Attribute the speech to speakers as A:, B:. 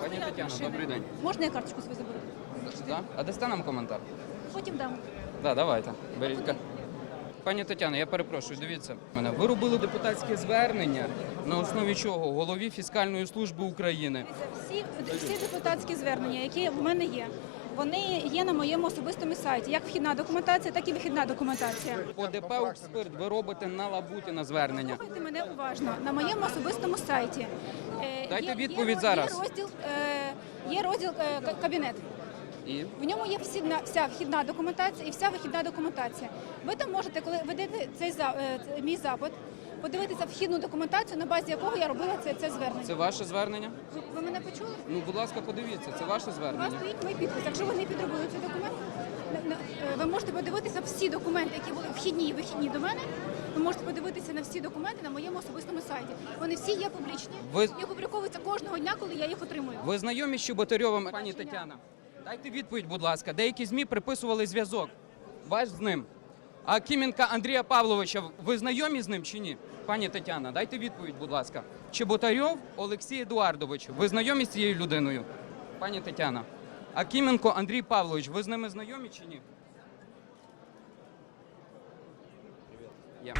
A: Пані Тетяно, добрий день.
B: Можна я карточку свою заберу?
A: Да? А дасте нам коментар?
B: Потім дам.
A: Да, давайте. Беріть. ка- Пані Тетяно, я перепрошую, дивіться. Мене ви робили депутатське звернення на основі чого? Голові фіскальної служби України.
B: Всі, всі депутатські звернення, які в мене є, вони є на моєму особистому сайті. Як вхідна документація, так і вихідна документація.
A: По ДП «Укрспирт» ви робите на Лабутіна звернення.
B: Слухайте мене уважно. На моєму особистому сайті
A: Дайте відповідь зараз.
B: Є розділ, е, є розділ е, кабінет.
A: І
B: В ньому є всі, вся вхідна документація і вся вихідна документація. Ви там можете, коли ведете цей е, мій запит, подивитися вхідну документацію, на базі якого я робила це, це звернення.
A: це ваше звернення?
B: Ви, мене почули?
A: Ну, будь ласка, подивіться, це ваше звернення.
B: У вас стоїть мій підпис. Якщо ви не підробили цей документ, е, ви можете подивитися всі документи, які були вхідні і вихідні до мене. Ви можете подивитися на всі документи на моєму особистому сайті. Вони всі є публічні.
A: Ви-
B: І опубліковуються кожного дня, коли я їх отримую.
A: Ви знайомі з Чеботарьовим, пані Тетяна? Дайте відповідь, будь ласка. Деякі ЗМІ приписували зв'язок. Ваш з ним. А Кіменка Андрія Павловича, ви знайомі з ним чи ні? Пані Тетяна, дайте відповідь, будь ласка. Чеботарьов Олексій Едуардович, ви знайомі з цією людиною? Пані Тетяна. А Кіменко Андрій Павлович, ви з ними знайомі чи ні? Є.